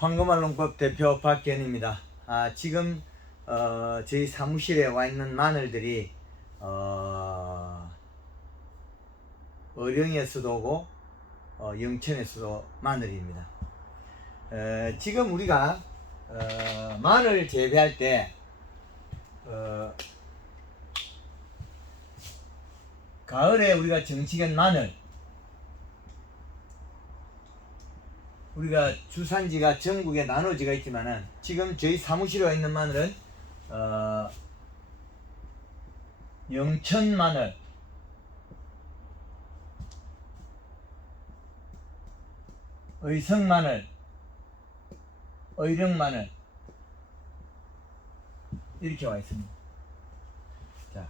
황금알농법 대표 박기현입니다. 지금 저희 사무실에 와 있는 마늘들이 어령에서도 오고 영천에서도 마늘입니다. 지금 우리가 마늘 재배할 때 가을에 우리가 정치견 마늘, 우리가 주산지가 전국에 나눠지가 있지만은 지금 저희 사무실에 와 있는 마늘은 영천 마늘, 의성 마늘, 의령 마늘 이렇게 와 있습니다. 자,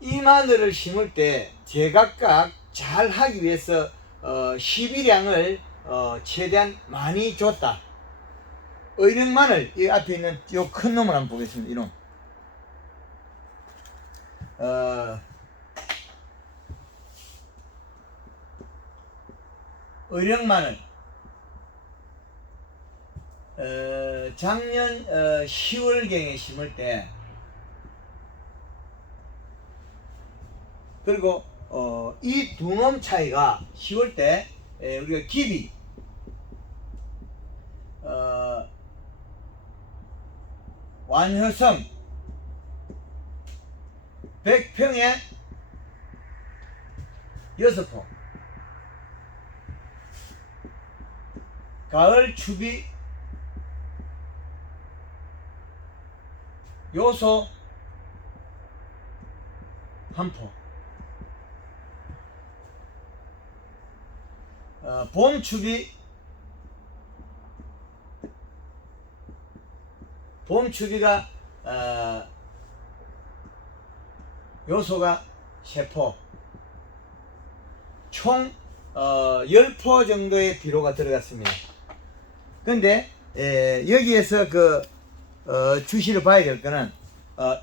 이 마늘을 심을 때 제각각 잘 하기 위해서 시비량을 최대한 많이 줬다. 의령 마늘, 이 앞에 있는 요 큰 놈을 한번 보겠습니다. 이놈. 의령 마늘. 작년 10월경에 심을 때, 그리고 이 두 놈 차이가 10월 때 우리가 기비 완효성 100평에 6포, 가을 추비 요소 1포, 봄 추비가 요소가 3포, 총 10포 정도의 비료가 들어갔습니다. 근데 여기에서 주시를 봐야 될 거는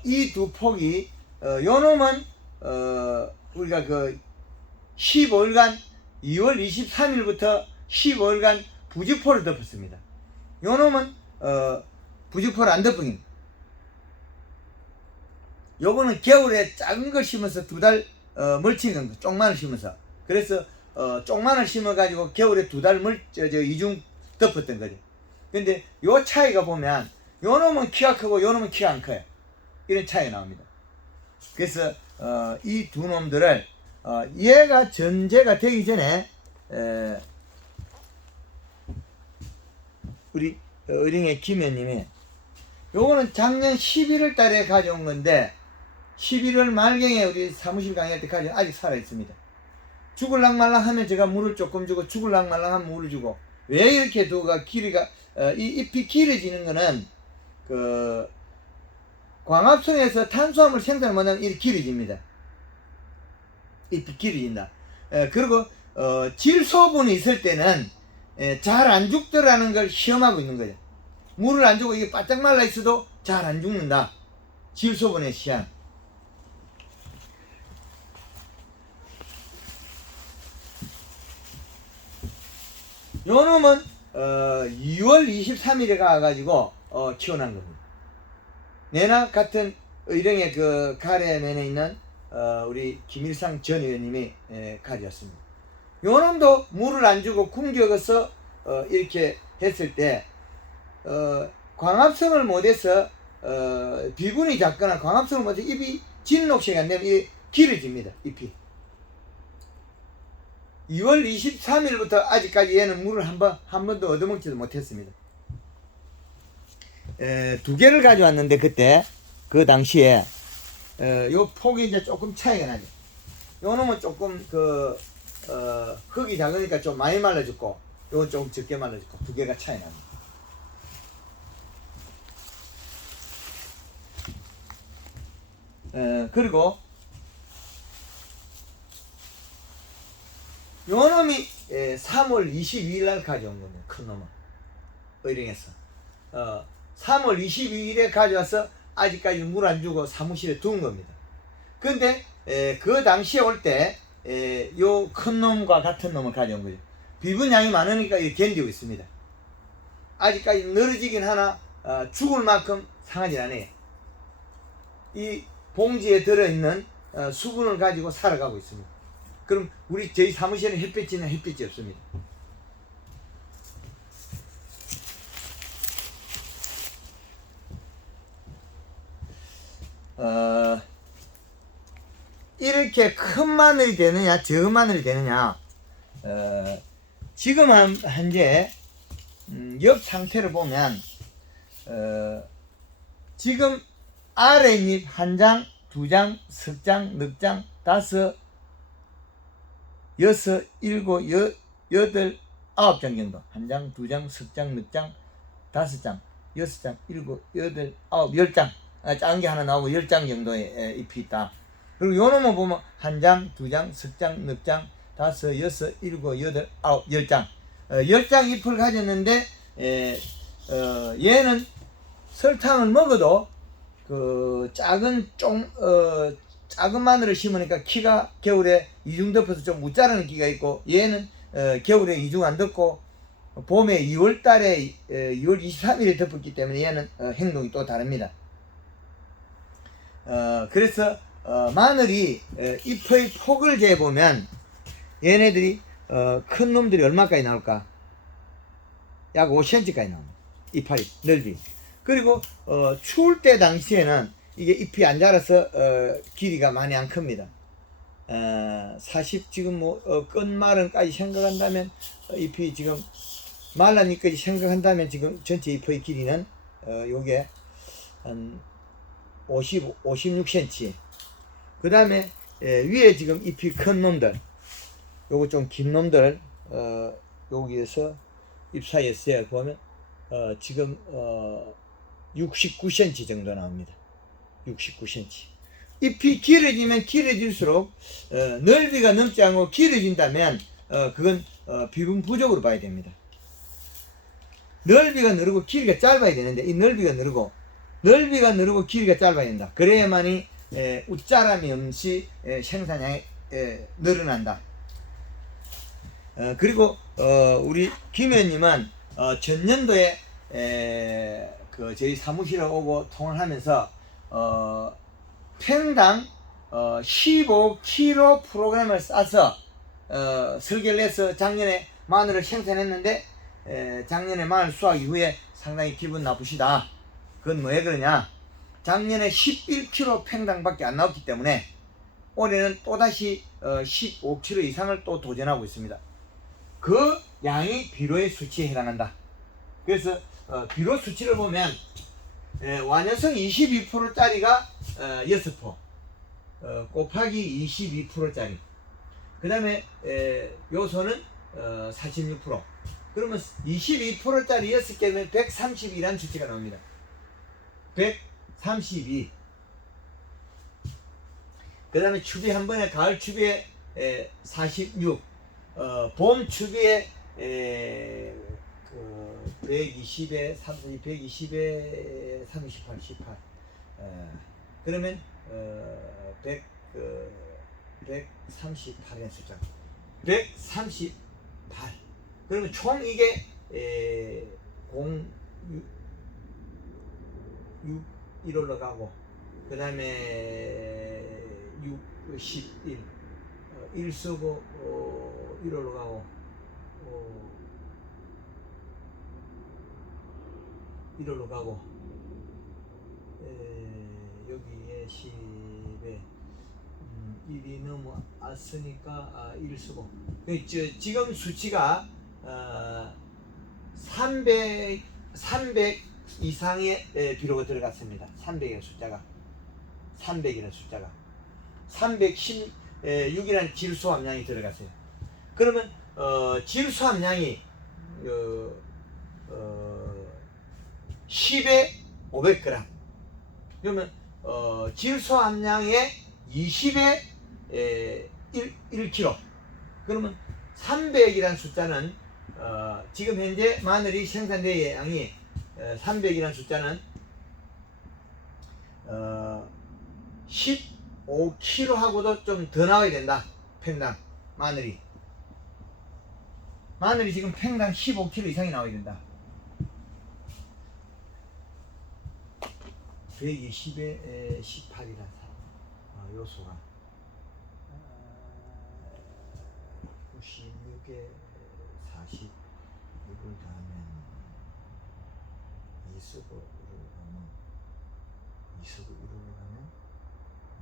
이 두 폭이 요 놈은 우리가 15일간 2월 23일부터 15일간 부직포를 덮었습니다. 요 놈은 부직포를 안 덮은. 요거는 겨울에 작은 걸 심어서 2달 멀칭한 거, 쪽마늘 심어서. 그래서 쪽마늘 심어 가지고 겨울에 2달 이중 덮었던 거죠. 근데 요 차이가 보면 요 놈은 키가 크고 요 놈은 키가 안 커요. 이런 차이가 나옵니다. 그래서 이 두 놈들을 얘가 전제가 되기 전에 우리 의령의 김현님이 요거는 작년 11월 달에 가져온 건데 11월 말경에 우리 사무실 강의할 때 가져온, 아직 살아있습니다. 죽을랑 말랑 하면 제가 물을 조금 주고 죽을랑 말랑 하면 물을 주고. 왜 이렇게 두가 길이가 이 잎이 길어지는 거는 광합성에서 탄수화물 생산을 못하면 이렇게 길어집니다. 잎이 길어진다. 그리고 질소분이 있을 때는 잘 안 죽더라는 걸 시험하고 있는 거죠. 물을 안 주고 이게 바짝 말라 있어도 잘 안 죽는다. 질소분의 시험. 요 놈은 2월 23일에 가가지고 키워난 겁니다. 내나 같은 의령의 가래면에 있는 우리 김일상 전 의원님이 가져왔습니다. 요 놈도 물을 안 주고 굶겨서 이렇게 했을 때 광합성을 못해서 비분이 작거나 광합성을 못해서 잎이 진녹색이 안 되면 이 길어집니다. 잎이. 2월 23일부터 아직까지 얘는 물을 한 번도 얻어먹지도 못했습니다. 2개를 가져왔는데 그때 그 당시에 요 폭이 이제 조금 차이가 나죠. 요 놈은 조금 흙이 작으니까 좀 많이 말라졌고 요건 조금 적게 말라졌고 2개가 차이 납니다. 그리고 요 놈이 3월 22일 날 가져온 겁니다. 큰 놈은 의령에서 3월 22일에 가져와서 아직까지 물 안 주고 사무실에 두은 겁니다. 근데 그 당시에 올 때 요 큰 놈과 같은 놈을 가져온 거죠. 비분량이 많으니까 이게 견디고 있습니다. 아직까지 늘어지긴 하나 죽을 만큼 상하지 않아요. 이 봉지에 들어있는 수분을 가지고 살아가고 있습니다. 그럼 저희 사무실에 햇빛이는 햇빛이 없습니다. 이렇게 큰 마늘이 되느냐 적은 마늘이 되느냐, 지금 현재 옆 상태를 보면 지금 아랫잎 1장, 2장, 3장, 4장, 5, 6, 7, 8, 9장 정도. 1장, 2장, 3장, 4장, 5장, 6장, 7, 8, 9, 10장. 작은 게 하나 나오고 10장 정도의 잎이 있다. 그리고 요 놈을 보면 1장, 2장, 3장, 4장, 5, 6, 7, 8, 9, 10장. 10장 잎을 가졌는데 얘는 설탕을 먹어도 그 작은 마늘을 심으니까 키가 겨울에 이중 덮어서 좀 못 자라는 키가 있고, 얘는 겨울에 이중 안 덮고 봄에 2월 달에 2월 23일에 덮었기 때문에 얘는 행동이 또 다릅니다. 그래서 마늘이 잎의 폭을 재보면 얘네들이 큰 놈들이 얼마까지 나올까? 약 5cm까지 나옵니다. 이파리 넓이. 그리고 추울 때 당시에는 이게 잎이 안 자라서 길이가 많이 안 큽니다. 40 지금 끝마른까지 생각한다면 잎이 지금 말라니까지 생각한다면 지금 전체 잎의 길이는 요게 한 56cm. 그 다음에 위에 지금 잎이 큰 놈들, 요거 좀 긴 놈들, 여기에서 잎 사이에서 보면 지금 69cm 정도 나옵니다. 69cm. 잎이 길어지면 길어질수록 넓이가 넘지 않고 길어진다면 그건 비분 부족으로 봐야 됩니다. 넓이가 늘고 길이가 짧아야 되는데 이 넓이가 늘고 길이가 짧아야 된다. 그래야만이 웃자람이 없이 생산량이 늘어난다. 그리고 우리 김 의원님은 전년도에 저희 사무실에 오고 통화를 하면서 팽당 15kg 프로그램을 싸서 설계를 해서 작년에 마늘을 생산했는데 작년에 마늘 수확 이후에 상당히 기분 나쁘시다. 그건 왜 그러냐? 작년에 11kg 팽당밖에 안 나왔기 때문에 올해는 또다시 15kg 이상을 또 도전하고 있습니다. 그 양이 비료의 수치에 해당한다. 그래서 비료 수치를 보면 완효성 22%짜리가 6포, 곱하기 22%짜리. 그 다음에 요소는 46%. 그러면 22%짜리 6개면 132라는 수치가 나옵니다. 132. 그 다음에 추비 한 번에 가을 추비에 46, 봄 추비에 120에 30, 120에 38, 18. 그러면 138이라는 숫자. 138. 그러면 총 이게 6 올라가고, 그 다음에 6, 11, 1 쓰고 1 올라가고 1 올라가고 여기에 10에 1이 넘어왔으니까 1 쓰고, 지금 수치가 300 이상의 비료가 들어갔습니다. 300이라는 숫자가 316이라는 질소 함량이 들어갔어요. 그러면 질소 함량이 10에 500g. 그러면 질소 함량의 20에 1kg. 그러면 300이라는 숫자는 지금 현재 마늘이 생산된 양이 300이라는 숫자는 15kg하고도 좀 더 나와야 된다. 팽당 마늘이 지금 팽당 15kg 이상이 나와야 된다. 120에 18이라 요소가 96에 40 이걸 더하면 2수고 1을 하면 2수고 1을 하면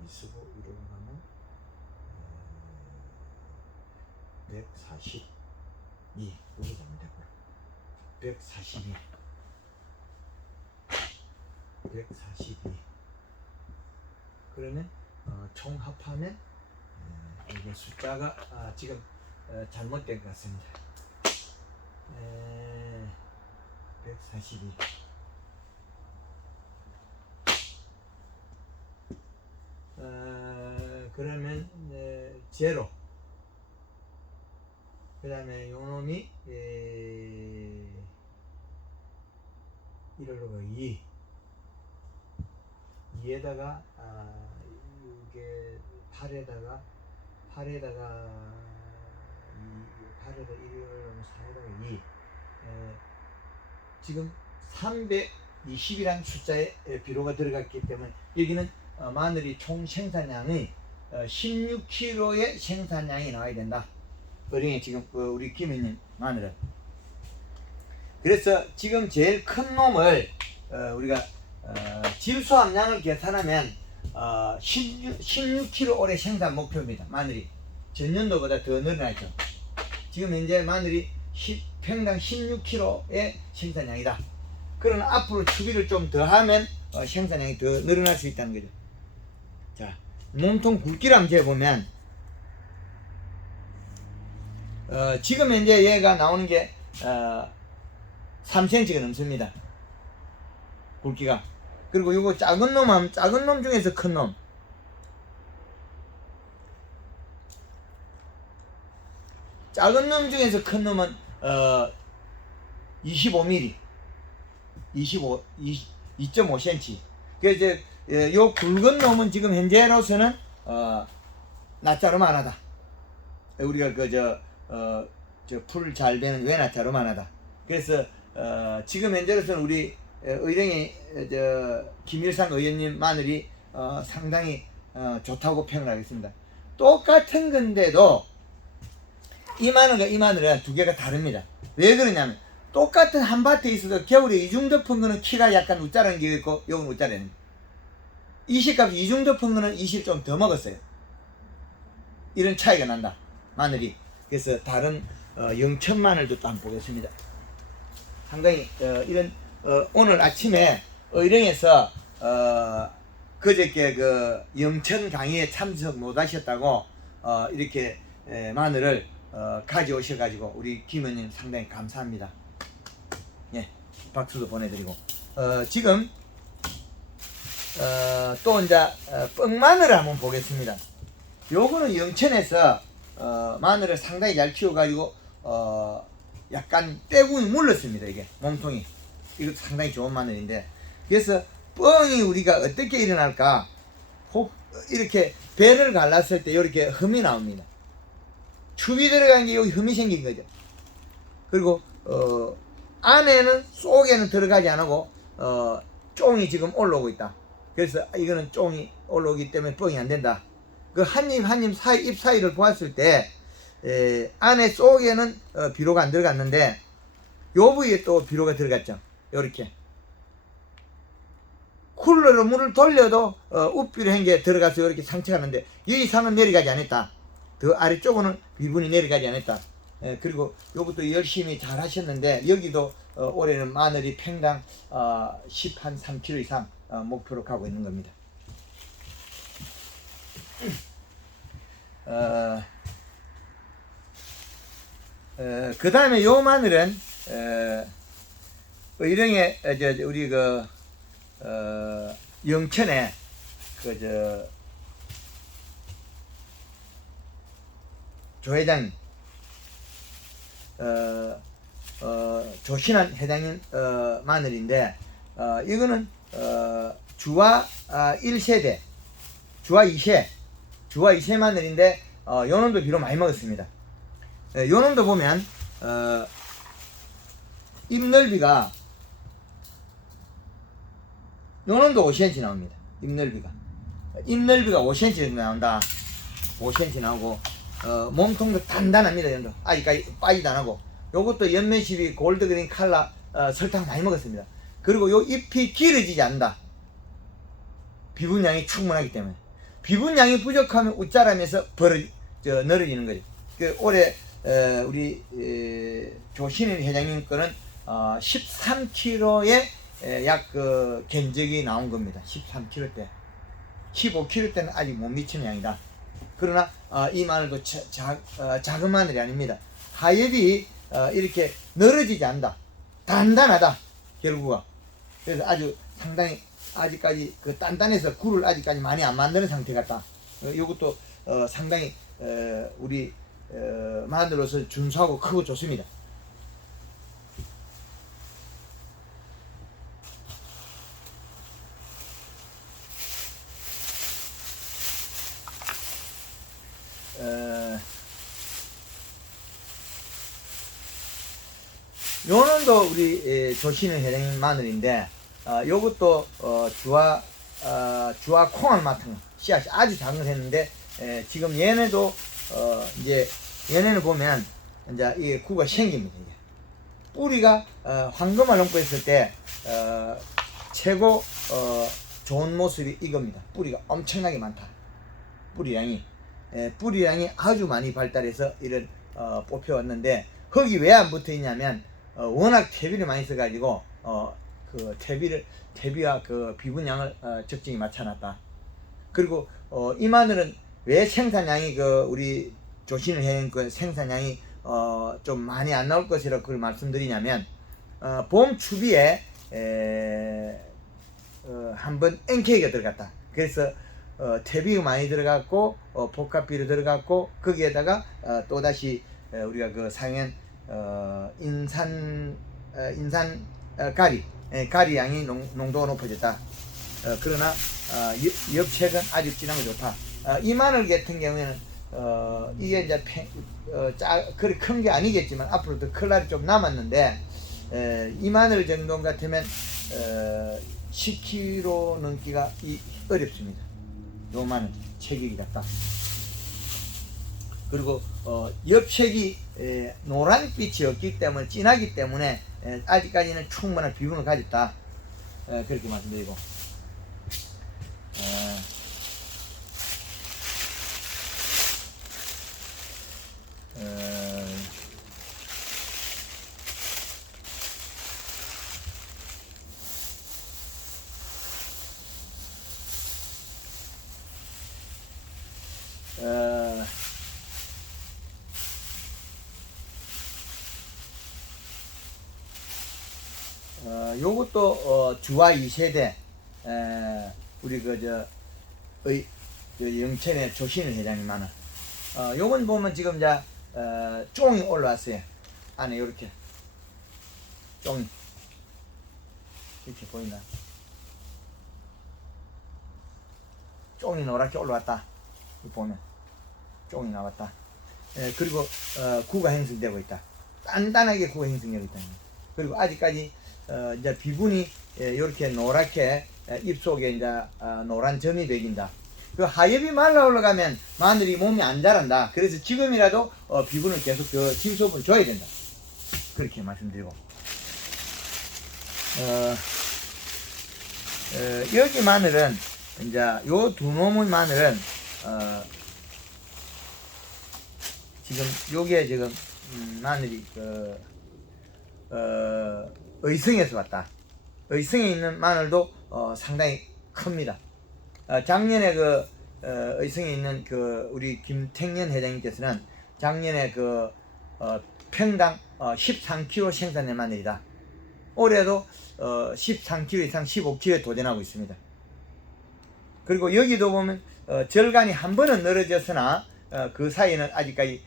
2수고 1을 하면 142 이렇게 되면 되고요. 142 그러면 총 합하면 이게 숫자가 지금 잘못된 것 같습니다. 142 그러면 제로 그 다음에 요놈이 1로가 2에다가 이게 8에다가 1을 하면 4에다가 2 지금 320이라는 숫자에 비료가 들어갔기 때문에 여기는 마늘이 총 생산량이 16kg의 생산량이 나와야 된다. 어린이 지금 우리 김혜님 마늘은. 그래서 지금 제일 큰 놈을 우리가 질소 함량을 계산하면 16kg 올해 생산 목표입니다. 마늘이 전년도보다 더 늘어나죠. 지금 현재 마늘이 평당 16kg의 생산량이다. 그러나 앞으로 추비를 좀 더 하면 생산량이 더 늘어날 수 있다는 거죠. 자, 몸통 굵기를 한번 재보면 지금 현재 얘가 나오는 게 3cm가 넘습니다. 굵기가. 그리고 이거 작은 놈 중에서 큰 놈. 작은 놈 중에서 큰 놈은 25mm, 2.5cm. 그래서 요 굵은 놈은 지금 현재로서는 낫자로만하다. 우리가 풀 잘 베는 외낫자로만하다. 그래서 지금 현재로서는 우리 의령의 김일상 의원님 마늘이 상당히 좋다고 평을 하겠습니다. 똑같은 건데도 이 마늘과 이 마늘은 두 개가 다릅니다. 왜 그러냐면 똑같은 한 밭에 있어도 겨울에 이중 덮은 거는 키가 약간 우짜라는 게 있고 요건 우짜라는 게. 이실값이 이중 덮은 거는 이실 좀 더 먹었어요. 이런 차이가 난다. 마늘이. 그래서 다른 영천 마늘도 또 한번 보겠습니다. 상당히 이런 오늘 아침에 의령에서 그저께 그 영천 강의에 참석 못 하셨다고 이렇게 마늘을 가져오셔가지고 우리 김원님 상당히 감사합니다. 예, 박수도 보내드리고 지금 또 이제 뻥마늘을 한번 보겠습니다. 요거는 영천에서 마늘을 상당히 잘 키워가지고 약간 빼궁이 물렀습니다. 이게 몸통이. 이것도 상당히 좋은 마늘인데, 그래서 뻥이 우리가 어떻게 일어날까? 이렇게 배를 갈랐을 때 이렇게 흠이 나옵니다. 춥이 들어간 게 여기 흠이 생긴 거죠. 그리고 안에는 속에는 들어가지 않고 쫑이 지금 올라오고 있다. 그래서 이거는 쫑이 올라오기 때문에 뻥이 안 된다. 그 한 입 사이 입 사이를 보았을 때 안에 속에는 비료가 안 들어갔는데 요 부위에 또 비료가 들어갔죠. 요렇게 쿨러로 물을 돌려도 우비로 한 게 들어가서 이렇게 상처가 났는데 이 이상은 내려가지 않았다. 더 아래쪽으로는 비분이 내려가지 않았다. 그리고 요것도 열심히 잘 하셨는데 여기도 올해는 마늘이 평당 13kg 이상 목표로 가고 있는 겁니다. 그 다음에 요 마늘은 의령에 우리 영천에 조 회장님 조신한 회장님 마늘인데 이거는 주화 1세대 주화 2세 마늘인데 요놈도 비료 많이 먹었습니다. 요놈도 보면 잎 넓이가 요놈도 5cm 나옵니다. 입 넓이가 5cm 정도 나온다. 5cm 나오고 몸통도 단단합니다. 얘도 아직까지 빠지도 안 하고, 요것도 연면십이 골드그린 칼라 설탕 많이 먹었습니다. 그리고 요 잎이 길어지지 않는다. 비분량이 충분하기 때문에. 비분량이 부족하면 웃자라면서 늘어지는 거죠. 그 올해 우리 조신일 회장님 거는 13kg의 약 그 견적이 나온 겁니다. 13kg 대. 15kg 때는 아직 못 미치는 양이다. 그러나 이 마늘도 작은 마늘이 아닙니다. 하엽이 이렇게 늘어지지 않는다. 단단하다. 결국은. 그래서 아주 상당히 아직까지 그 단단해서 굴을 아직까지 많이 안 만드는 상태 같다. 이것도 상당히 우리 마늘로서 준수하고 크고 좋습니다. 요놈도 우리 조신의 회장님 마늘인데, 요것도 주화 콩알 맡은 씨앗이 아주 작은 거 했는데, 지금 얘네도 이제 얘네는 보면 이제 이게 구가 생깁니다. 이게 뿌리가 황금알 넘고 있을 때 최고 좋은 모습이 이겁니다. 뿌리가 엄청나게 많다. 뿌리량이 아주 많이 발달해서 이런 뽑혀왔는데, 흙이 왜 안 붙어 있냐면 워낙 퇴비를 많이 써가지고 그 퇴비와 그 비분량을 적정히 맞춰놨다. 그리고 이 마늘은 왜 생산량이 우리 조신을 해낸 그 생산량이 좀 많이 안 나올 것이라 그걸 말씀드리냐면, 봄 추비에 한번 NK가 들어갔다. 그래서 퇴비가 많이 들어갔고 복합비료 들어갔고, 거기에다가 또다시 우리가 그 사용한 인산 가리 양이 농도가 높아졌다. 그러나 엽색은 아주 진한 거 좋다. 이 마늘 같은 경우에는 이게 이제 그리 큰 게 아니겠지만 앞으로 더 클 날이 좀 남았는데, 이 마늘 정도 같으면 10kg 넘기가 어렵습니다. 요 마늘 체격이 작다. 그리고 엽색이 노란빛이 없기 때문에, 진하기 때문에 아직까지는 충분한 비분을 가졌다. 그렇게 말씀드리고, 요것도 주화 2세대 우리 영천의 조신을 회장님 마늘. 요건 보면 지금 이제 쫑이 올라왔어요. 안에 요렇게 쫑이 이렇게 보이나? 쫑이 노랗게 올라왔다. 보면 쫑이 나왔다. 그리고 구가 형성되고 있다. 단단하게 구가 형성되고 있다. 그리고 아직까지 이제 비분이 이렇게 노랗게 잎속에 이제 노란 점이 배긴다. 그 하엽이 말라 올라가면 마늘이 몸이 안 자란다. 그래서 지금이라도 비분을 계속 그 질소분을 줘야 된다. 그렇게 말씀드리고, 여기 마늘은 이제 요 두 놈의 마늘은 지금 요게 지금 마늘이 의성에서 왔다. 의성에 있는 마늘도 상당히 큽니다. 작년에 의성에 있는 우리 김택년 회장님께서는 작년에 평당 13kg 생산된 마늘이다. 올해도 13kg 이상 15kg에 도전하고 있습니다. 그리고 여기도 보면 절간이 한 번은 늘어졌으나 그 사이는 아직까지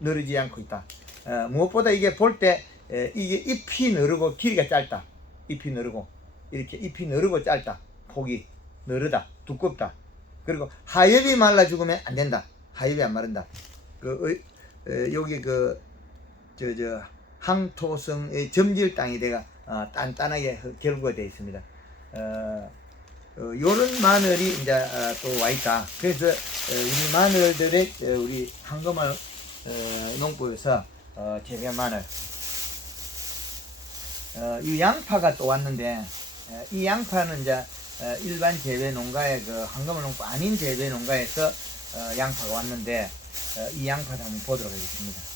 늘어지지 않고 있다. 무엇보다 이게 볼 때 이게 잎이 늘고 길이가 짧다. 잎이 늘고 이렇게 잎이 늘고 짧다. 폭이 늘다, 두껍다. 그리고 하엽이 말라 죽으면 안 된다. 하엽이 안 마른다. 여기 항토성의 점질 땅이 내가 단단하게 결구가 되어 있습니다. 요런 마늘이 이제 또 와 있다. 그래서 우리 마늘들의 우리 황금알 농부에서 재배한 마늘. 이 양파가 또 왔는데 이 양파는 이제 일반 재배 농가의 그 황금알 농부 아닌 재배 농가에서 양파가 왔는데 이 양파를 한번 보도록 하겠습니다.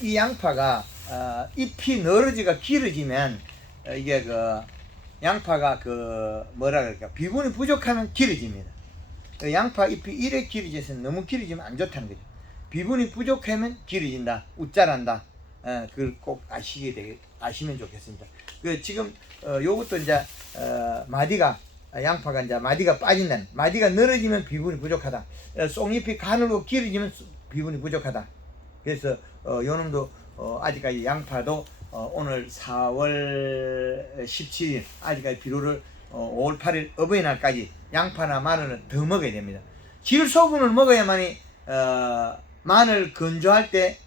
이 양파가 잎이 너러지가 길어지면 이게 그 양파가 그 뭐라 그럴까 비분이 부족하면 길어집니다. 양파 잎이 이래 길어져서 너무 길어지면 안 좋다는 거죠. 비분이 부족하면 길어진다, 웃자란다. 그걸 꼭 아시면 좋겠습니다. 그 지금 요것도 이제 마디가 양파가 이제 마디가 빠진다는, 마디가 늘어지면 비분이 부족하다. 쏙잎이 가늘고 길어지면 비분이 부족하다. 그래서 요놈도 아직까지 양파도 오늘 4월 17일 아직까지 비료를 5월 8일 어버이날까지 양파나 마늘은 더 먹어야 됩니다. 질소분을 먹어야만이 마늘 건조할 때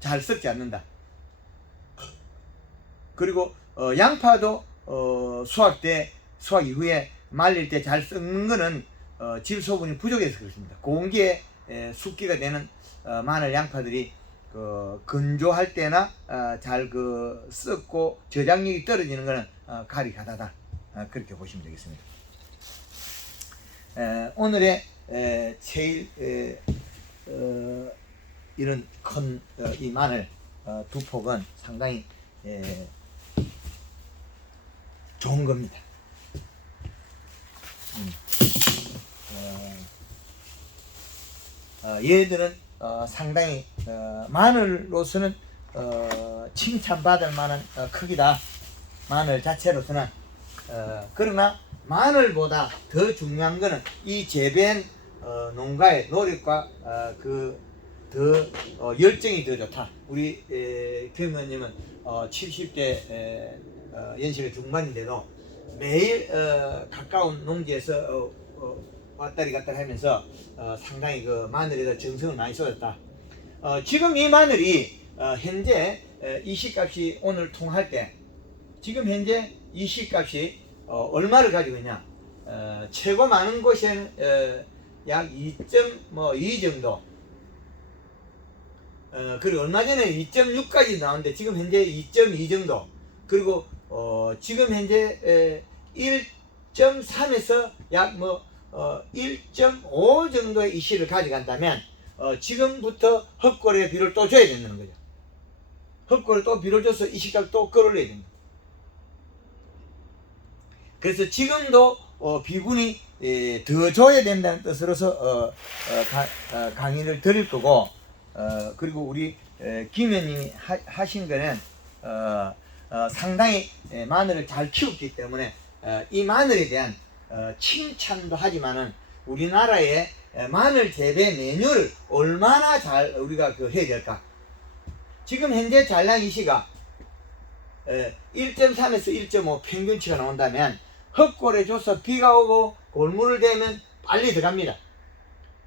잘 썩지 않는다. 그리고 양파도 수확 이후에 말릴 때 잘 썩는 거는 질소분이 부족해서 그렇습니다. 공기에 숙기가 되는 마늘 양파들이 건조할 때나 잘 썩고 저장력이 떨어지는 것은 가리 가다다. 그렇게 보시면 되겠습니다. 오늘의 제일 이런 큰 이 마늘 두 폭은 상당히 좋은 겁니다. 얘들은 상당히 마늘로서는 칭찬받을 만한 크기다. 마늘 자체로서는 그러나 마늘보다 더 중요한 것은 이 재배한 농가의 노력과 더 열정이 더 좋다. 우리 경원님은 70대 연식의 중반인데도 매일 가까운 농지에서 왔다리 갔다리 하면서 상당히 그 마늘에다 정성을 많이 쏟았다. 지금 이 마늘이 현재 이 시값이 오늘 통할 때 지금 현재 이 시값이 얼마를 가지고 있냐? 최고 많은 곳에는 약 2.2 정도. 그리고 얼마 전에 2.6까지 나왔는데 지금 현재 2.2 정도. 그리고 지금 현재 1.3에서 약 1.5 정도의 이시를 가져간다면 지금부터 헛골에 비료를 또 줘야 되는 거죠. 헛골에 또 비료를 줘서 이시값을 또 끌어올려야 됩니다. 그래서 지금도 비분이 더 줘야 된다는 뜻으로서 강의를 드릴 거고, 그리고 우리 김 의원님이 하신 거는 상당히 마늘을 잘 키웠기 때문에 이 마늘에 대한 칭찬도 하지만은 우리나라의 마늘 재배 매뉴얼을 얼마나 잘 우리가 해야 될까. 지금 현재 잔량 이시가 1.3에서 1.5 평균치가 나온다면 헛골에 줘서 비가 오고 골무를 대면 빨리 들어갑니다.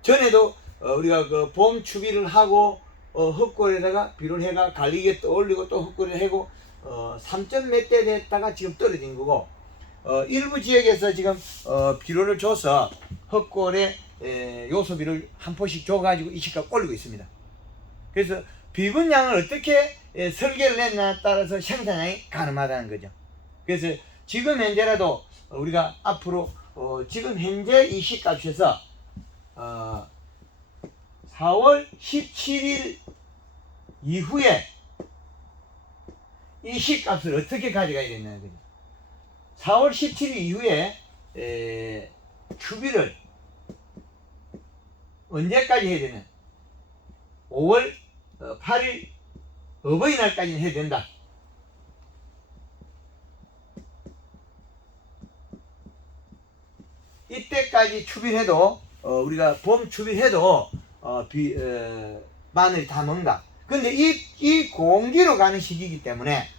전에도 우리가 봄 추비를 하고 헛골에다가 비료를 해가 갈리게 또 올리고 또 헛골에 해고 3점 몇 대 됐다가 지금 떨어진 거고, 일부 지역에서 지금 비료를 줘서 헛골에 요소비를 한 포씩 줘가지고 이시값 올리고 있습니다. 그래서 비분량을 어떻게 설계를 했냐에 따라서 생산량이 가늠하다는 거죠. 그래서 지금 현재라도 우리가 앞으로 지금 현재 이 시값에서 4월 17일 이후에 이 시값을 어떻게 가져가야 되냐는 거죠. 4월 17일 이후에 추비를 언제까지 해야 되냐? 5월 8일 어버이날까지는 해야 된다. 이때까지 추비해도 우리가 봄 추비해도 마늘이 다 먹는다. 근데 이 공기로 가는 시기이기 때문에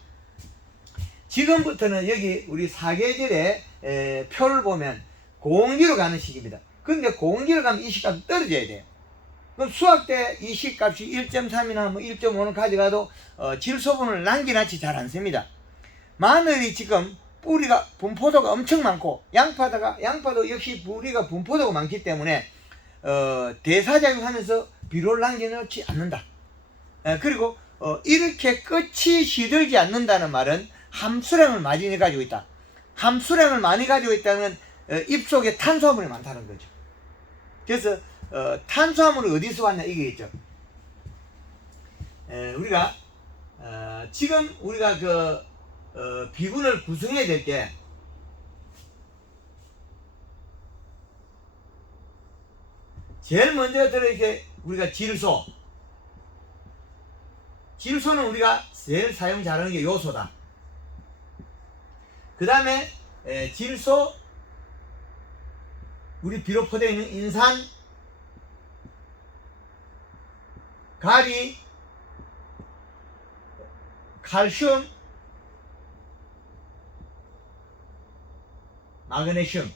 지금부터는 여기 우리 사계절의 표를 보면 공기로 가는 시기입니다. 근데 공기로 가면 이 시값이 떨어져야 돼요. 그럼 수학 때 이 식값이 1.3이나 뭐 1.5는 가져가도 질소분을 남기나치 잘 안 씁니다. 마늘이 지금 뿌리가 분포도가 엄청 많고 양파도 역시 뿌리가 분포도가 많기 때문에 대사작용하면서 비료를 남겨놓지 않는다. 그리고 이렇게 끝이 시들지 않는다는 말은 함수량을 많이 가지고 있다. 함수량을 많이 가지고 있다는 잎속에 탄수화물이 많다는 거죠. 그래서 탄수화물이 어디서 왔냐 이게있죠. 우리가 지금 우리가 비군을 구성해야 될 게 제일 먼저 들어있게 우리가 질소는 우리가 제일 사용 잘하는 게 요소다. 그 다음에 질소, 우리 비료 포대에 있는 인산, 가리, 칼슘, 마그네슘,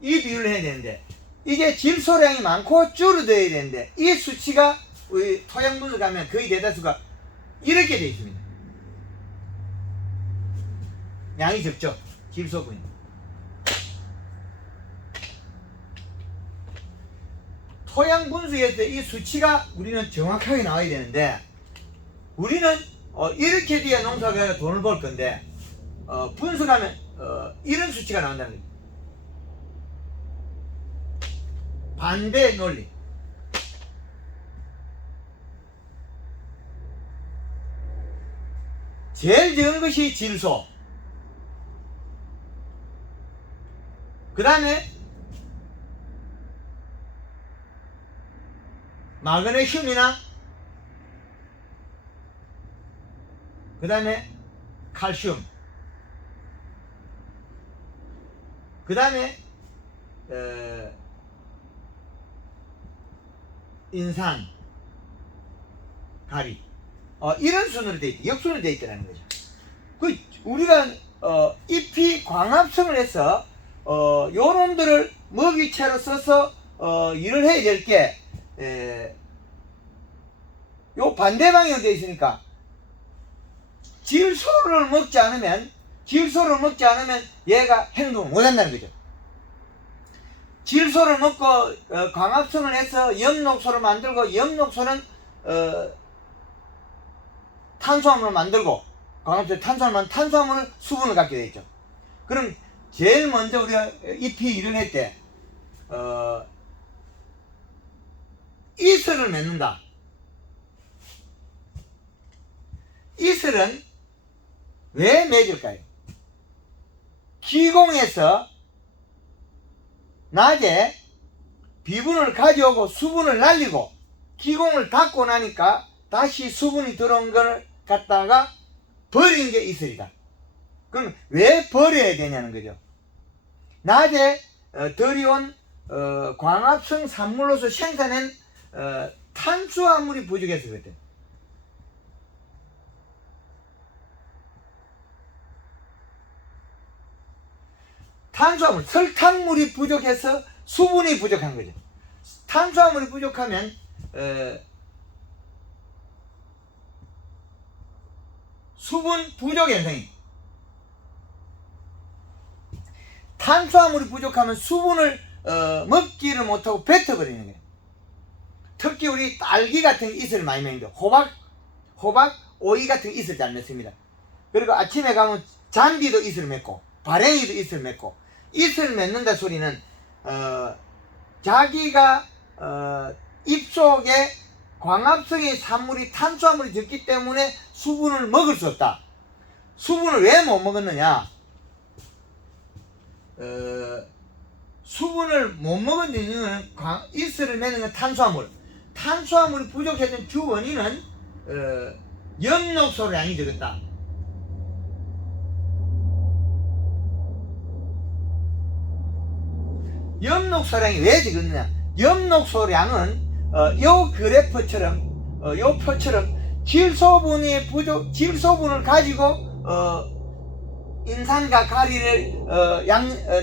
이 비율을 해야 되는데 이게 질소량이 많고 줄어들어야 되는데 이 수치가 우리 토양분을 가면 거의 대다수가 이렇게 되어 있습니다. 양이 적죠. 질소분이. 토양 분수에서 이 수치가 우리는 정확하게 나와야 되는데 우리는 이렇게 돼야 농사가 돈을 벌 건데 분수가면 이런 수치가 나온다는 거죠. 반대 논리. 제일 적은 것이 질소, 그 다음에 마그네슘이나 그 다음에 칼슘, 그 다음에 인산, 가리, 이런 순으로 되어 있다. 역순으로 되어 있다는 거죠. 우리가 잎이 광합성을 해서 요놈들을 먹이채로 써서 일을 해야 될 게 요 반대 방향으로 되어 있으니까 질소를 먹지 않으면 얘가 행동을 못 한다는 거죠. 질소를 먹고 광합성을 해서 염록소를 만들고 염록소는 탄수화물을 만들고 탄수화물은 수분을 갖게 되어 있죠. 그럼 제일 먼저 우리가 잎이 일을 할 때 이슬을 맺는다. 이슬은 왜 맺을까요? 기공에서 낮에 비분을 가져오고 수분을 날리고 기공을 닫고 나니까 다시 수분이 들어온 걸 갖다가 버린 게 이슬이다. 그럼 왜 버려야 되냐는 거죠. 낮에 들여온 광합성 산물로서 생산한 탄수화물이 부족해서 그랬대. 탄수화물, 설탕물이 부족해서 수분이 부족한 거죠. 탄수화물이 부족하면 수분 부족 현상이, 탄수화물이 부족하면 수분을 먹지를 못하고 뱉어버리는 거예요. 특히 우리 딸기 같은 이슬 많이 맺는데 호박, 오이 같은 이슬 잘 맺습니다. 그리고 아침에 가면 잔디도 이슬 맺고 발행이도 이슬 맺고, 이슬 맺는다 소리는 자기가 입속에 광합성의 산물이 탄수화물이 적기 때문에 수분을 먹을 수 없다. 수분을 왜 못 먹었느냐? 수분을 못 먹은 이유는 이슬을 맺는 건 탄수화물이 부족해진 주 원인은 엽록소 양이 적었다. 엽록소량이 왜 적었느냐? 엽록소량은 요 그래프처럼 요 표처럼 질소분을 가지고 인산과 가리를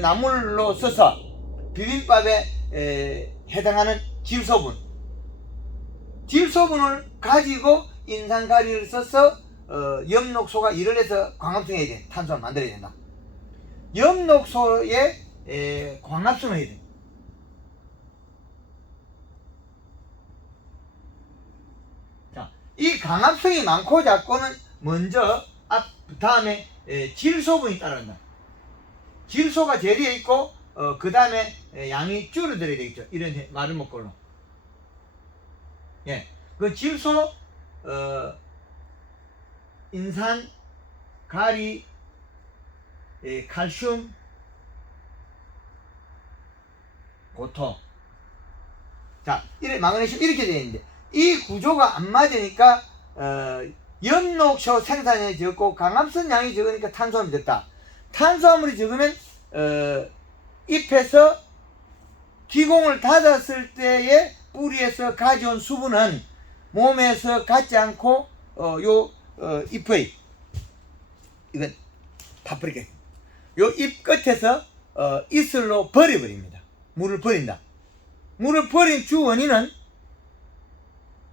나물로 써서 비빔밥에 해당하는 질소분을 가지고 인산가리를 써서 엽록소가 일을 해서 광합성해야 돼. 탄수화물 만들어야 된다. 엽록소에 광합성을 해야 돼. 자, 이 광합성이 많고 작고는 먼저 다음에 질소분이 따라간다. 질소가 제일 위에 있고 그 다음에 양이 줄어들어야 되겠죠. 이런 말을 먹고로. 예, 그 질소, 인산, 가리, 칼슘, 고토. 자, 이래 마그네슘 이렇게 되어 있는데 이 구조가 안 맞으니까 엽록소 생산량이 적고 광합성 양이 적으니까 탄수화물이 적다. 탄수화물이 적으면 잎에서 기공을 닫았을 때에 뿌리에서 가져온 수분은 몸에서 갖지 않고 잎의 이건 파프리카 요 잎 끝에서 이슬로 버려버립니다. 물을 버린다. 물을 버린 주 원인은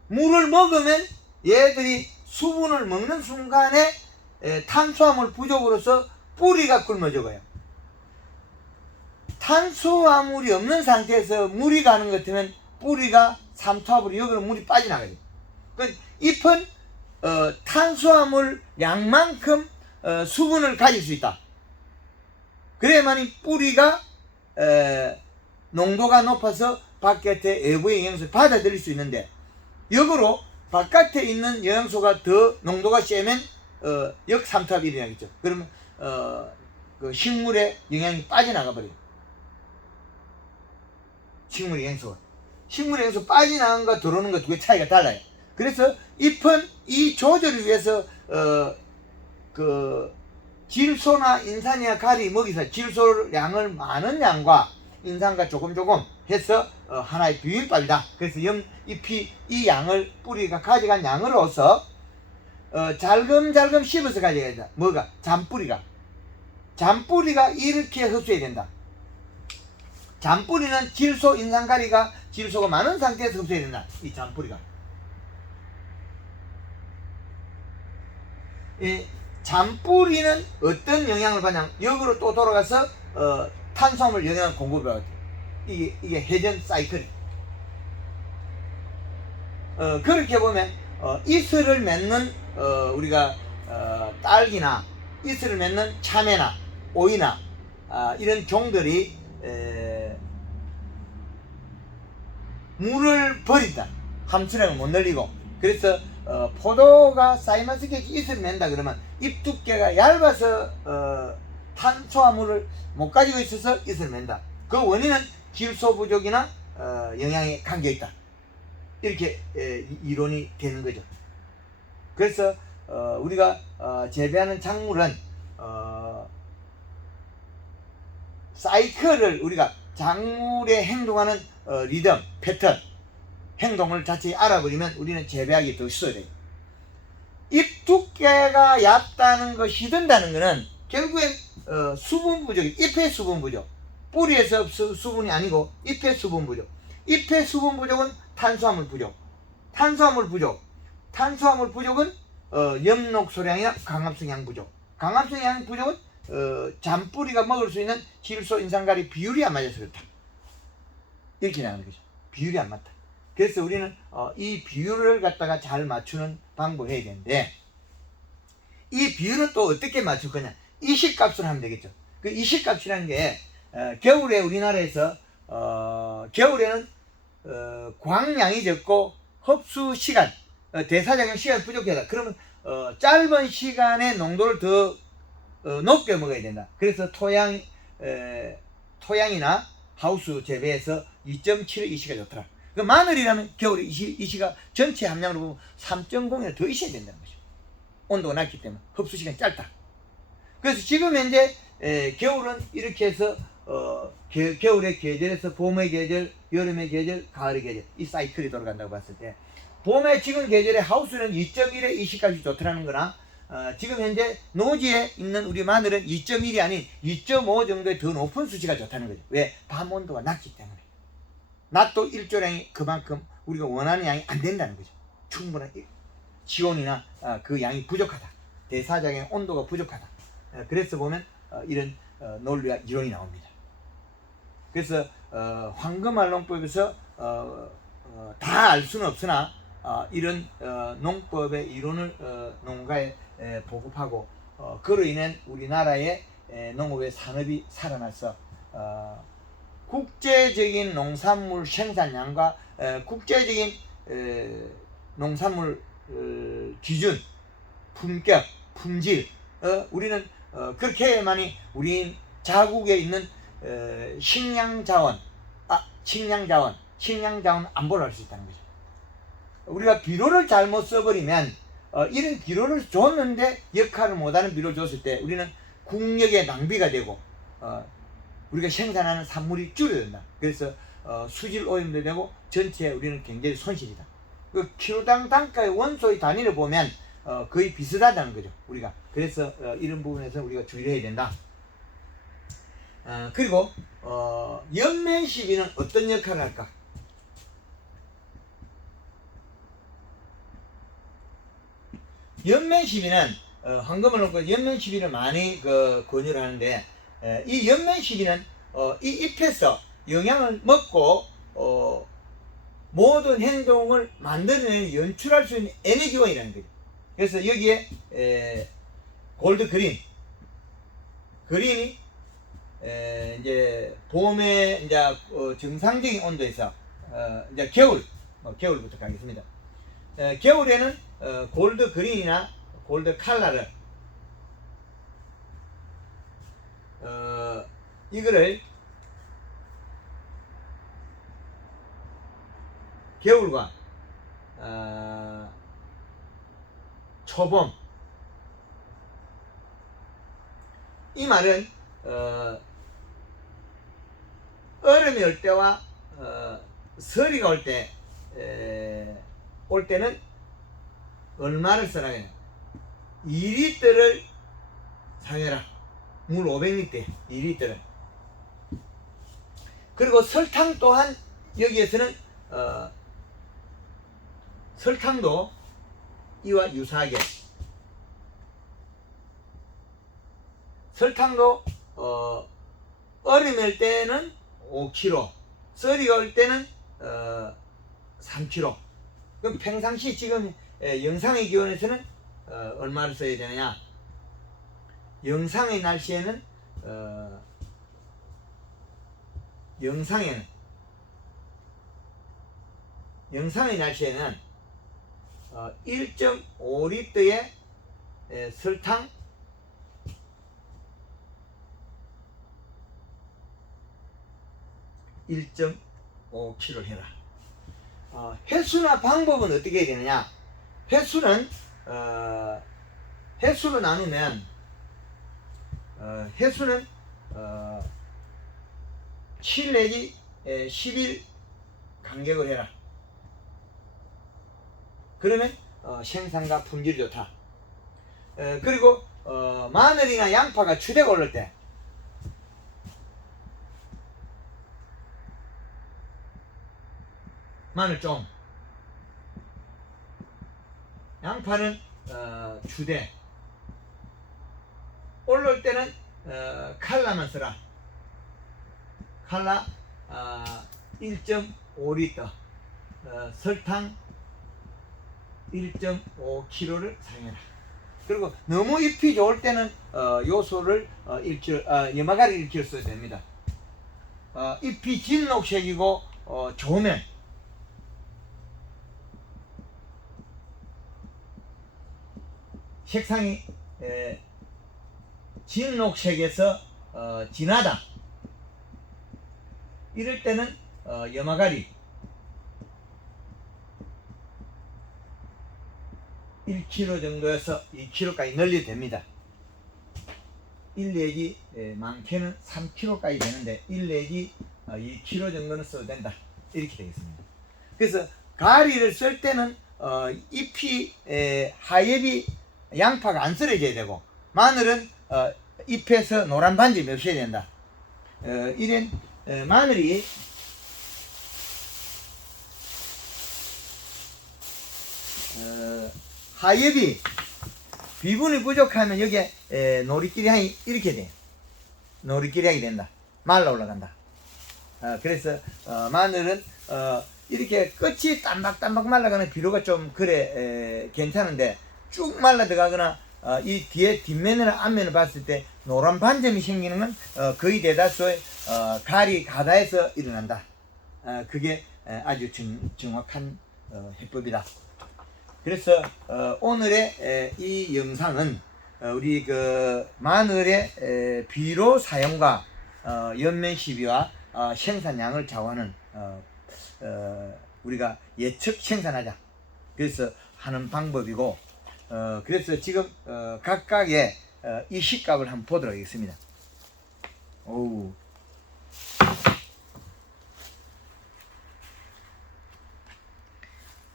물을 먹으면 얘들이 수분을 먹는 순간에 탄수화물 부족으로서 뿌리가 굶어 죽어요. 탄수화물이 없는 상태에서 물이 가는 것 같으면 뿌리가 삼투압으로 여기로 물이 빠져나가죠. 그러니까 잎은 탄수화물 양만큼 수분을 가질 수 있다. 그래야만이 뿌리가 농도가 높아서 바깥의 외부의 영양소를 받아들일 수 있는데 역으로 바깥에 있는 영양소가 더 농도가 세면 역삼투압이 일어나겠죠. 그러면 그 식물의 영양이 빠져나가 버려요. 식물의 영양소 빠져나가는 것과 들어오는 것 두 개 차이가 달라요. 그래서 잎은 이 조절을 위해서 그 질소나 인산이나 가리 먹이서 질소량을 많은 양과 인산과 조금 해서 하나의 비빔밥이다. 그래서 잎이 이 양을 뿌리가 가져간 양으로서 잘금잘금 씹어서 가져야 된다. 뭐가? 잔뿌리가 이렇게 흡수해야 된다. 잔뿌리는 질소, 인산가리가 질소가 많은 상태에서 흡수해야 된다. 이 잔뿌리가. 이 잔뿌리는 어떤 영향을 받냐? 역으로 또 돌아가서 탄수화물 영양을 공급을 하거든. 이게 회전 사이클. 그렇게 보면 이슬을 맺는 우리가 딸기나 이슬을 맺는 참외나 오이나 이런 종들이 물을 버린다. 함수량을 못 늘리고. 그래서 포도가 사이마스케치 이슬을 맺는다 그러면 잎 두께가 얇아서 탄수화물을 못 가지고 있어서 이슬을 맺는다. 그 원인은 질소 부족이나 영양에 관계 있다. 이렇게 이론이 되는 거죠. 그래서 우리가 재배하는 작물은 사이클을 우리가 작물에 행동하는 리듬, 패턴, 행동을 자체히 알아버리면 우리는 재배하기 더 쉬워야 돼요. 잎 두께가 얕다는 거 시든다는 거는 결국엔 수분 부족, 잎의 수분 부족, 뿌리에서 수분이 아니고 잎의 수분 부족. 잎의 수분 부족은 탄수화물 부족. 탄수화물 부족은 엽록소량이나 강합성양 부족. 강합성양 부족은 잔뿌리가 먹을 수 있는 질소, 인산가리 비율이 안 맞아서 그렇다. 이렇게 나가는 거죠. 비율이 안 맞다. 그래서 우리는 이 비율을 갖다가 잘 맞추는 방법을 해야 되는데 이 비율은 또 어떻게 맞출 거냐? 이식값으로 하면 되겠죠. 그 이식값이라는 게 겨울에 우리나라에서 겨울에는 광량이 적고 흡수 시간, 대사작용 시간이 부족하다. 그러면 짧은 시간에 농도를 더 높게 먹어야 된다. 그래서 토양이나 하우스 재배에서 2.7의 이시가 좋더라. 그 마늘이라면 겨울에 이시가 전체 함량으로 보면 3.0이나 더 있어야 된다는 거죠. 온도가 낮기 때문에 흡수 시간이 짧다. 그래서 지금 현재 겨울은 이렇게 해서 겨울의 계절에서 봄의 계절, 여름의 계절, 가을의 계절 이 사이클이 돌아간다고 봤을 때 봄의 지금 계절에 하우스는 2.1의 이시값이 좋더라는 거나 지금 현재 노지에 있는 우리 마늘은 2.1이 아닌 2.5 정도의 더 높은 수치가 좋다는 거죠. 왜? 밤 온도가 낮기 때문에. 낮도 일조량이 그만큼 우리가 원하는 양이 안 된다는 거죠. 충분한 지온이나 그 양이 부족하다. 대사장의 온도가 부족하다. 그래서 보면 이런 논리와 이론이 나옵니다. 그래서 황금알 농법에서 다 알 수는 없으나 이런 농법의 이론을 농가에 보급하고 그로 인한 우리나라의 농업의 산업이 살아나서 국제적인 농산물 생산량과 국제적인 농산물 기준, 품격, 품질 우리는 그렇게만이 우리 자국에 있는 식량자원 안보를 할 수 있다는 거죠. 우리가 비료를 잘못 써버리면 이런 비료를 줬는데 역할을 못하는 비료를 줬을 때 우리는 국력의 낭비가 되고 우리가 생산하는 산물이 줄어든다. 그래서 수질 오염도 되고 전체 우리는 굉장히 손실이다. 그 키로당 단가의 원소의 단위를 보면 거의 비슷하다는 거죠. 우리가 그래서 이런 부분에서 우리가 주의를 해야 된다. 그리고 연면 시비는 어떤 역할을 할까? 연면 시비는 황금을 놓고 연면 시비를 많이 권유를 하는데 이 연면 시비는 이 잎에서 영양을 먹고 모든 행동을 만들어내는 연출할 수 있는 에너지원이라는 거죠. 그래서 여기에 골드 그린이 이제 봄에 이제 정상적인 온도에서 이제 겨울부터 가겠습니다. 겨울에는 골드 그린이나 골드 칼라를 이거를 겨울과 초봄 이 말은 얼음이 올 때와 서리가 올 때는 얼마를 써라 해요? 2리터를 사용해라. 물 500리터 2리터를. 그리고 설탕 또한 여기에서는 설탕도 이와 유사하게 설탕도 얼음이 올 때는 5kg, 썰이가 올 때는 3kg. 그럼 평상시 지금 영상의 기온에서는 얼마를 써야 되느냐? 영상의 날씨에는 영상의 날씨에는 1.5리터의 설탕 1.5kg를 해라. 횟수나 방법은 어떻게 해야 되느냐? 횟수는 횟수로 나누면 횟수는 7 내지 10일 간격을 해라. 그러면 생산과 품질이 좋다. 그리고 마늘이나 양파가 추대가 오를 때 마늘 좀, 양파는 주대, 올라올 때는 칼라만 쓰라. 칼라 1.5리터, 설탕 1.5kg를 사용해라. 그리고 너무 잎이 좋을 때는 요소를 1kg, 염화가루 1kg 써야 됩니다. 잎이 진녹색이고 좋으면 색상이 진녹색에서 진하다 이럴 때는 염화가리 1kg 정도에서 2kg까지 늘려도 됩니다. 1 내지 많게는 3kg까지 되는데 1 내지 2kg 정도는 써도 된다 이렇게 되겠습니다. 그래서 가리를 쓸 때는 잎이 하엽이 양파가 안 썰어져야 되고, 마늘은 잎에서 노란 반점이 없어야 된다. 이런 마늘이 하엽이 비분이 부족하면 여기에 노리끼리 향이 이렇게 돼요. 노리끼리 향이 된다. 말라 올라간다. 그래서 마늘은 이렇게 끝이 땀박땀박 말라가는 비료가 좀 그래 괜찮은데, 쭉 말라 들어가거나 이 뒤에 뒷면이나 앞면을 봤을 때 노란 반점이 생기는 건 거의 대다수의 가다에서 일어난다. 그게 아주 정확한 해법이다. 그래서 오늘의 이 영상은 우리 그 마늘의 비료 사용과 연면 시비와 생산량을 좌우하는 우리가 예측 생산하자, 그래서 하는 방법이고, 그래서 지금 각각의 이 시값을 한번 보도록 하겠습니다. 오우.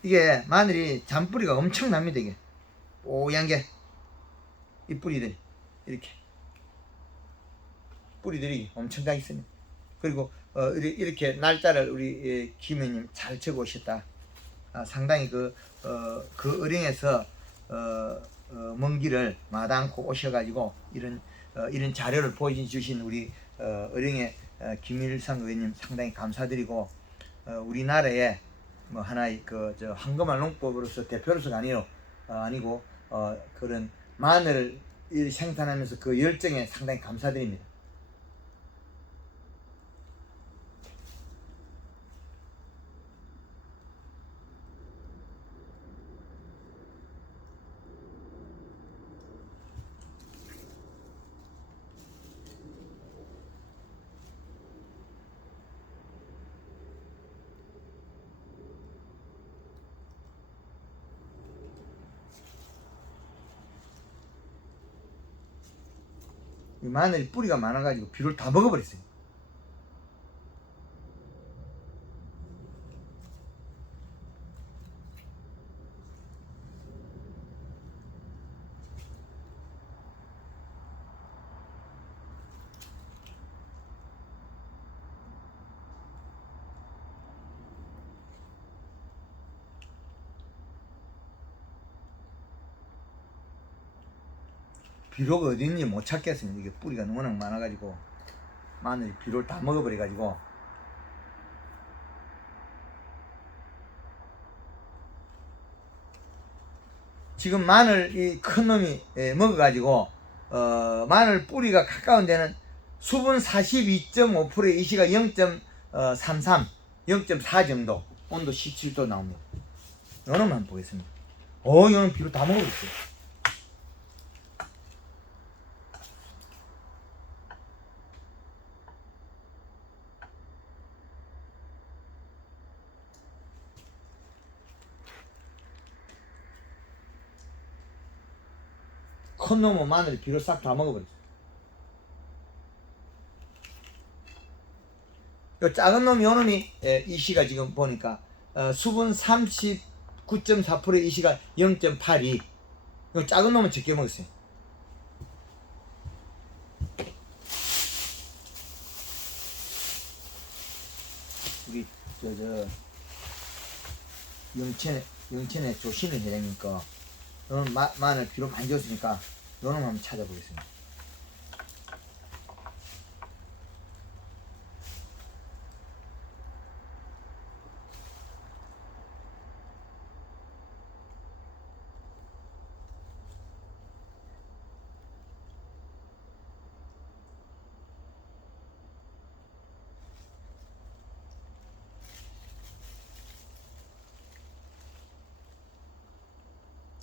이게 마늘이 잔뿌리가 엄청납니다. 이게 뽀얀 게 이 뿌리들이 이렇게 뿌리들이 엄청나게 있습니다. 그리고 이렇게 날짜를 우리 김현님 잘 적어 오셨다. 상당히 그 어령에서 먼 길을 마다않고 오셔가지고 이런 자료를 보여주신 우리 어령의 김일성 의원님 상당히 감사드리고, 우리나라에 뭐 하나의 저 황금알 농법으로서 대표로서가 아니고 그런 마늘을 생산하면서 그 열정에 상당히 감사드립니다. 이 마늘이 뿌리가 많아가지고 비료를 다 먹어버렸어요. 비료가 어디 있는지 못 찾겠습니다. 이게 뿌리가 워낙 많아가지고 마늘이 비료를 다 먹어버려가지고. 지금 마늘 이 큰 놈이 먹어가지고 마늘 뿌리가 가까운 데는 수분 42.5%의 이시가 0.33, 0.4 정도, 온도 17도 나옵니다. 요놈 한번 보겠습니다. 요놈 비료 다 먹어버렸어요. 큰 놈은 마늘 비료 싹 다 먹어버렸어요. 요 작은 놈이 요놈이 이시가 지금 보니까 수분 39.4%의 이시가 0.82. 요 작은 놈은 적게 먹었어요. 우리 영천의 조신을 회장님과 요놈 마늘 비료 많이 줬으니까 요놈 한번 찾아보겠습니다.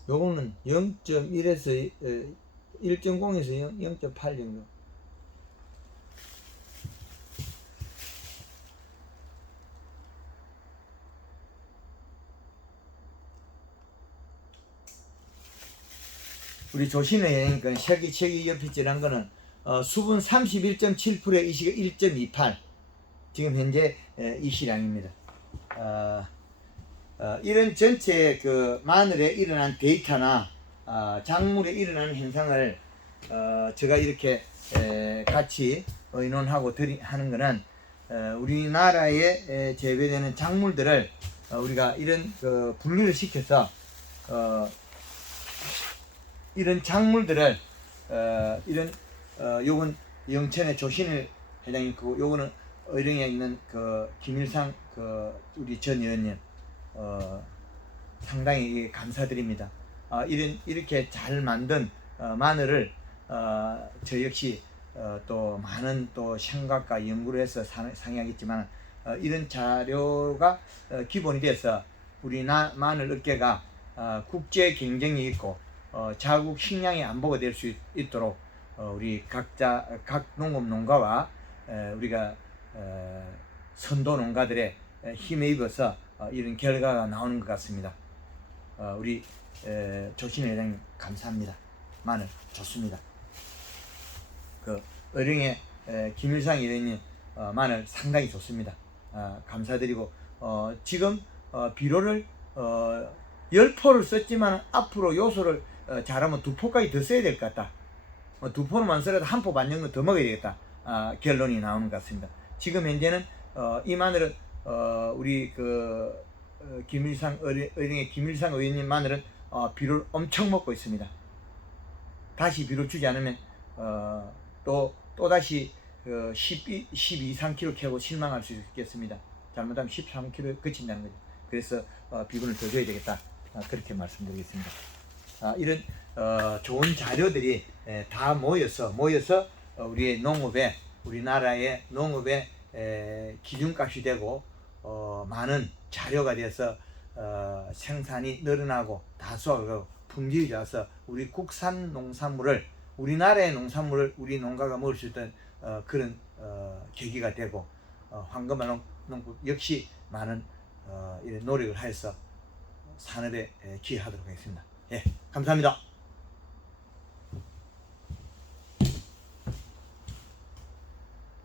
요거는 0.1에서 1.0에서 0.8 정도. 우리 조신의 여행이니까 색이 옆에 찔한 거는 수분 31.7%의 이시가 1.28. 지금 현재 이 시량입니다. 이런 전체 그 마늘에 일어난 데이터나 작물에 일어나는 현상을 제가 이렇게 같이 의논하고 하는 것은 우리나라에 재배되는 작물들을 우리가 이런 분류를 시켜서 이런 작물들을 이런 요건 영천의 조신일 회장님 그 요거는 의령에 있는 김일상 우리 전 의원님 상당히 감사드립니다. 이렇게 잘 만든 마늘을 저 역시 또 많은 또 생각과 연구를 해서 상의하겠지만 이런 자료가 기본이 돼서 우리 마늘 업계가 국제 경쟁이 있고 자국 식량의 안보가 될 수 있도록 우리 각 농업 농가와 우리가 선도 농가들의 힘에 입어서 이런 결과가 나오는 것 같습니다. 우리 조신 회장님 감사합니다. 마늘 좋습니다. 의령의 김일상 의원님 마늘 상당히 좋습니다. 감사드리고 지금 비료를 10포를 썼지만 앞으로 요소를 잘하면 2포까지 더 써야 될 것 같다. 2포로만 써도 1포 반 정도 더 먹어야 되겠다. 결론이 나오는 것 같습니다. 지금 현재는 이 마늘은 우리 의령의 김일상 의원님 마늘은 비료를 엄청 먹고 있습니다. 다시 비료 주지 않으면 또다시 12, 13kg 캐고 실망할 수 있겠습니다. 잘못하면 13kg 그친다는 거죠. 그래서 비분을 더 줘야 되겠다. 그렇게 말씀드리겠습니다. 이런 좋은 자료들이 다 모여서 우리의 농업에 우리나라의 농업에 기준값이 되고 많은 자료가 되어서 생산이 늘어나고 다수하고 품질이 좋아서 우리 국산 농산물을 우리나라의 농산물을 우리 농가가 먹을 수 있던 그런 계기가 되고 황금한 농부 역시 많은 이런 노력을 하여서 산업에 기여하도록 하겠습니다. 예, 감사합니다.